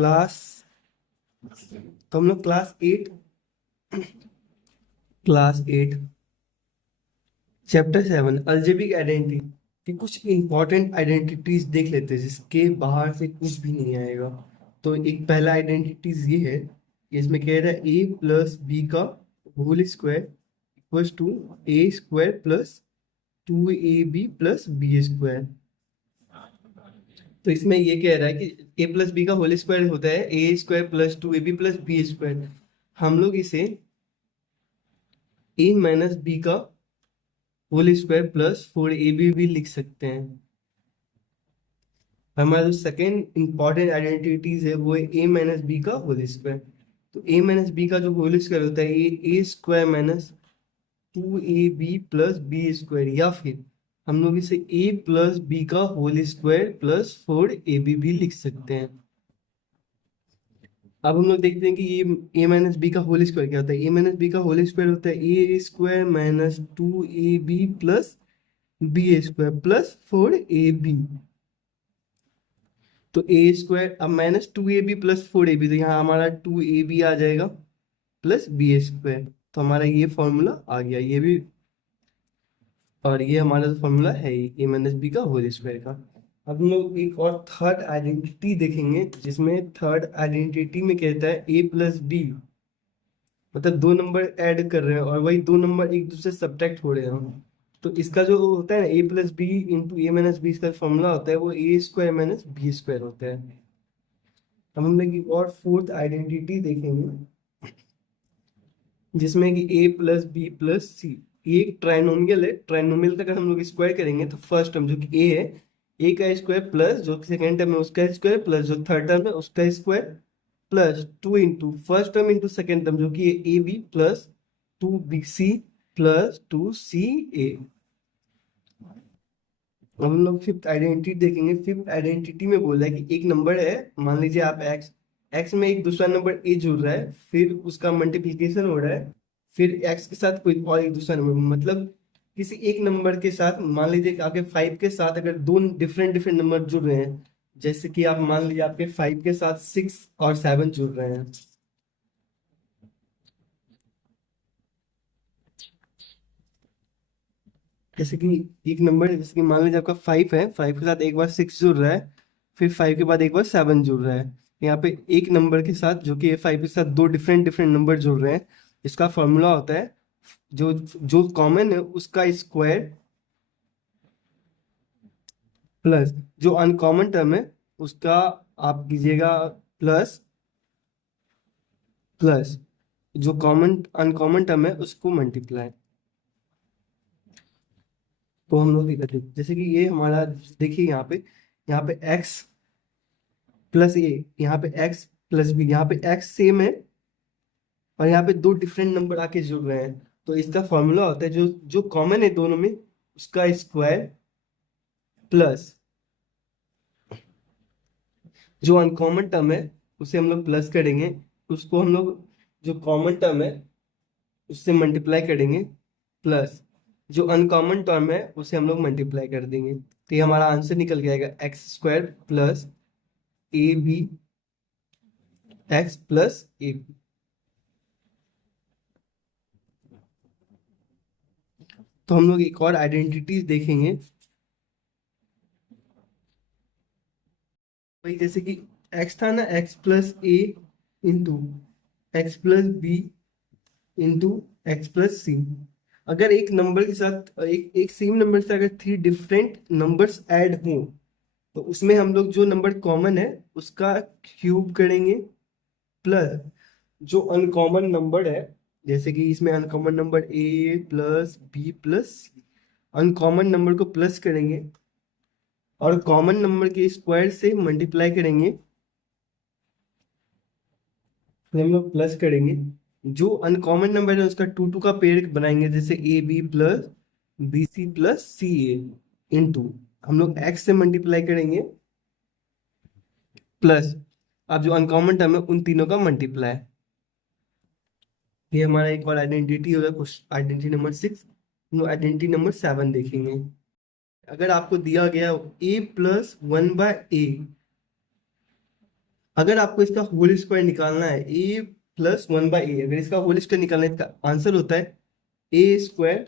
Class, तो हम लोग क्लास 8 चैप्टर 7 अलजेब्रिक आइडेंटिटी की कुछ इंपॉर्टेंट आइडेंटिटीज देख लेते हैं जिसके बाहर से कुछ भी नहीं आएगा। तो एक पहला आइडेंटिटीज ये है, इसमें कह रहा है ए प्लस बी का whole square equals to a square plus 2ab plus b square. तो इसमें ये कह रहा है कि a प्लस बी का होल स्क्वायर होता है a square plus 2ab plus b square. हम लोग इसे a माइनस बी का होल स्क्वायर प्लस 4ab भी लिख सकते हैं। हमारा जो सेकेंड इंपॉर्टेंट आइडेंटिटीज है वो है a माइनस बी का होल स्क्वायर। तो a माइनस बी का जो होल स्क्वायर होता है ये a square minus 2ab plus b square, या फिर हम लोग इसे a प्लस बी का होल स्क्वायर प्लस 4ab भी लिख सकते हैं। अब हम लोग देखते हैं कि ये a माइनस बी का होल स्क्वायर क्या होता है। a माइनस बी का होल स्क्वायर होता है a square minus 2ab plus b square plus 4ab। तो ए स्क्वायर अब माइनस 2ab प्लस 4ab, तो यहाँ हमारा 2ab आ जाएगा प्लस बी स्क्वायर। तो हमारा ये फॉर्मूला आ गया, ये भी, और ये हमारा फॉर्मूला है ए माइनस बी का होल स्क्वायर का। अब हम लोग एक और थर्ड आइडेंटिटी देखेंगे, जिसमें थर्ड आइडेंटिटी में कहता है ए प्लस बी, मतलब दो नंबर ऐड कर रहे हैं और वही दो नंबर एक दूसरे सब्ट्रैक्ट हो रहे हैं। तो इसका जो होता है ना ए plus b into a minus B, इसका फॉर्मूला होता है वो a square minus B square होता है। अब हम लोग एक और फोर्थ आइडेंटिटी देखेंगे, जिसमें कि ए प्लस बी प्लस सी, ये एक ट्राइनोमियल है। ट्राइनोमियल का अगर हम लोग स्क्वायर करेंगे तो फर्स्ट टर्म जो कि ए है, ए का स्क्वायर प्लस जो सेकेंड टर्म है उसका स्क्वायर प्लस जो थर्ड टर्म है उसका square plus 2 into first term into second term जो कि ए b plus 2bc plus 2ca। अब हम लोग फिफ्थ आइडेंटिटी देखेंगे। फिफ्थ आइडेंटिटी में बोल रहा है कि एक नंबर है, मान लीजिए आप एक्स में एक दूसरा नंबर ए जुड़ रहा है, फिर उसका मल्टीप्लीकेशन हो रहा है, फिर एक्स के साथ कोई और एक दूसरा नंबर, मतलब किसी एक नंबर के साथ, मान लीजिए कि आपके 5 के साथ अगर दो डिफरेंट डिफरेंट नंबर जुड़ रहे हैं, जैसे कि आप मान लीजिए आपके 5 के साथ 6 और 7 जुड़ रहे हैं। जैसे कि एक नंबर, जैसे कि मान लीजिए आपका 5 है, 5 के साथ एक बार 6 जुड़ रहा है, फिर 5 के बाद एक बार 7 जुड़ रहा है। यहाँ पे एक नंबर के साथ जो कि 5 के साथ दो डिफरेंट डिफरेंट नंबर जुड़ रहे हैं, इसका फॉर्मूला होता है जो जो कॉमन है उसका स्क्वायर प्लस जो अनकॉमन टर्म है उसका आप कीजिएगा प्लस प्लस जो कॉमन अनकॉमन टर्म है उसको मल्टीप्लाई। तो हम लोग ये करते हैं, जैसे कि ये हमारा, देखिए यहाँ पे एक्स प्लस ए, यहाँ पे एक्स प्लस बी, यहाँ पे एक्स सेम है और यहाँ पे दो डिफरेंट नंबर आके जुड़ रहे हैं। तो इसका फॉर्मूला होता है जो जो कॉमन है दोनों में उसका स्क्वायर प्लस जो अनकॉमन टर्म है उसे हम लोग प्लस करेंगे, उसको हम लोग जो कॉमन टर्म है उससे मल्टीप्लाई करेंगे, प्लस जो अनकॉमन टर्म है उसे हम लोग मल्टीप्लाई कर देंगे। तो ये हमारा आंसर निकल के आएगा x square plus a b x plus a b. तो हम लोग एक और आइडेंटिटीज देखेंगे, वही जैसे कि एक्स था ना, x plus a into x plus b into x plus c. अगर एक नंबर के साथ एक सेम नंबर से अगर 3 डिफरेंट नंबर्स ऐड हों तो उसमें हम लोग जो नंबर कॉमन है उसका क्यूब करेंगे, प्लस जो अनकॉमन नंबर है, जैसे कि इसमें uncommon number a plus b plus, uncommon number को प्लस करेंगे और कॉमन नंबर के स्क्वायर से मल्टीप्लाई करेंगे, फिर हम लोग प्लस करेंगे। जो अनकॉमन नंबर है उसका 2 का पेड़ बनाएंगे, जैसे a b plus b c plus c a into हम लोग एक्स से मल्टीप्लाई करेंगे, प्लस अब जो अनकॉमन टर्म है उन तीनों का मल्टीप्लाई। ये हमारा एक और आइडेंटिटी होगा, कुछ आइडेंटिटी नंबर 6। हम लोग आइडेंटिटी नंबर 7 देखेंगे। अगर आपको दिया गया ए प्लस 1/a अगर आपको इसका होल स्क्वायर निकालना है, ए प्लस वन बाई ए, अगर इसका होल स्क्वायर निकालना है, इसका आंसर होता है a square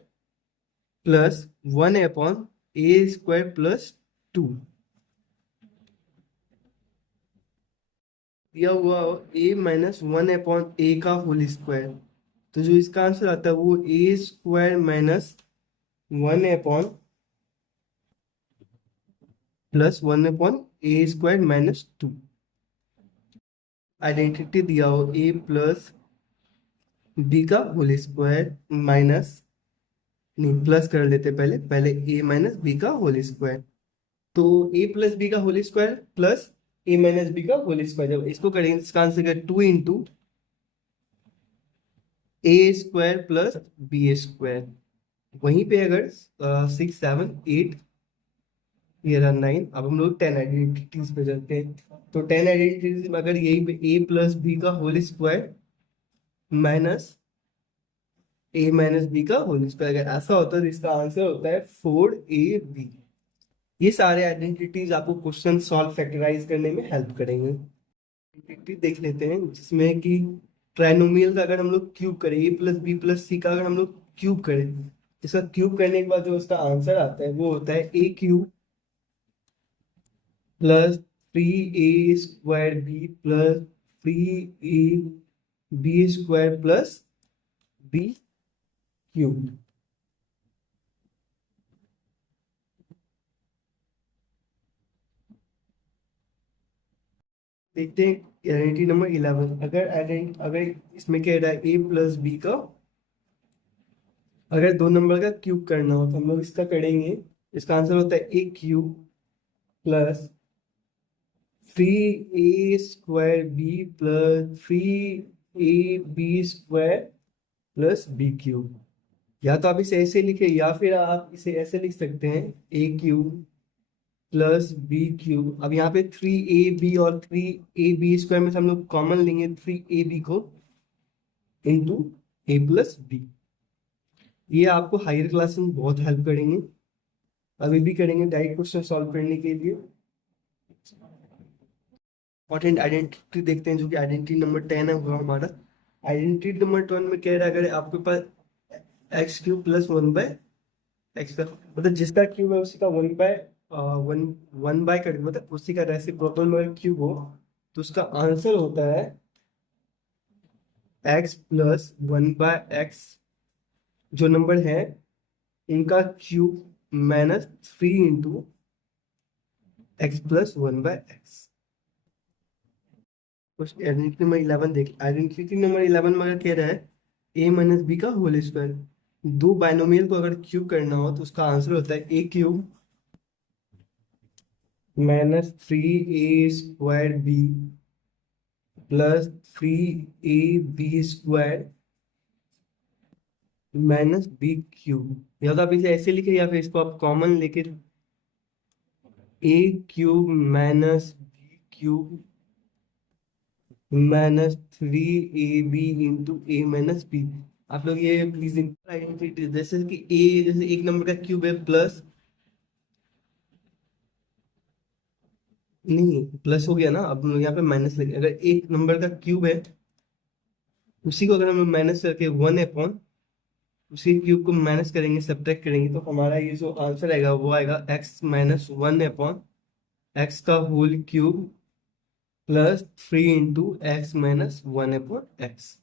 plus one upon a square plus two. दिया हुआ ए माइनस वन अपॉन ए का होल स्क्वायर, तो जो इसका आंसर आता है वो a square minus one upon plus one upon a square minus two. Identity दिया हो ए प्लस बी का होल स्क्वायर माइनस, नहीं प्लस कर लेते पहले, पहले ए माइनस बी का होल स्क्वायर। तो ए प्लस बी का whole square plus a minus b का होल स्क्वायर, जब इसको करेंगे इसका आंसर क्या, two into a square plus b square. वहीं पे अगर 6 7 8 ये रहा 9, अब हम लोग 10 आइडेंटिटीज पे चलते हैं। तो 10 आइडेंटिटीज में अगर यही पे ए प्लस बी का होल स्क्वायर माइनस ए माइनस बी का होल स्क्वायर, अगर ऐसा होता है तो इसका आंसर होता है 4ab। ये सारे आइडेंटिटीज आपको क्वेश्चन सॉल्व फैक्टराइज करने में हेल्प करेंगे। आइडेंटिटी देख लेते हैं जिसमें कि ट्राइनोमियल का अगर हम लोग क्यूब करें, ए प्लस बी प्लस सी का अगर हम लोग क्यूब करें, इसका क्यूब करने के बाद जो उसका आंसर आता है वो होता है a cube plus three a square b plus three a b square plus b cube. देखते हैं आइडेंटिटी नंबर 11। अगर इसमें कह रहा है ए प्लस बी का अगर दो नंबर का क्यूब करना हो तो हम लोग इसका करेंगे, इसका आंसर होता है a cube plus three a square b plus three a b square plus b cube. या तो आप इसे ऐसे लिखे या फिर आप इसे ऐसे लिख सकते हैं ए क्यूब प्लस बी क्यूब। अब यहाँ पे थ्री ए बी और थ्री ए बी स्क्वायर में से हम लोग कॉमन लेंगे थ्री ए बी को इंटू ए प्लस बी। ये आपको हायर क्लास में बहुत हेल्प करेंगे, अभी भी करेंगे डायरेक्ट क्वेश्चन सॉल्व करने के लिए। इंपॉर्टेंट आइडेंटिटी देखते हैं जो कि आइडेंटिटी नंबर 10 है वो हमारा। आइडेंटिटी नंबर 10 में कह रहा है अगर आपके पास x cube plus one by x का, मतलब जिसका क्यूब है उसी का one by one one by कर, मतलब उसी का रेसिप्रोकल में अगर क्यूब हो तो उसका आंसर होता है x plus one by x, जो नंबर है उनका cube minus three into x plus one by x. Identity number 11 देख, आइडेंटिटी नंबर 11 में अगर कह रहा है ए माइनस बी का होल स्क्वायर, दो बाइनोमियल को अगर क्यूब करना हो तो उसका आंसर होता है a cube minus three a square b plus three a b square minus b cube. या तो आप इसे ऐसे लिखे या फिर इसको आप कॉमन लेके a cube minus b cube minus three a b into a minus b. आप लोग ये प्लीज आइडेंटिटी जैसे कि ए जैसे एक नंबर का क्यूब है प्लस, नहीं प्लस हो गया ना, अब हम लोग यहाँ पे माइनस लगे। अगर एक नंबर का क्यूब है उसी को अगर हम माइनस करके वन अपॉन उसी क्यूब को माइनस करेंगे सब्ट्रैक्ट करेंगे तो हमारा ये जो आंसर आएगा वो आएगा x minus one upon x का whole cube plus three into x minus one upon x.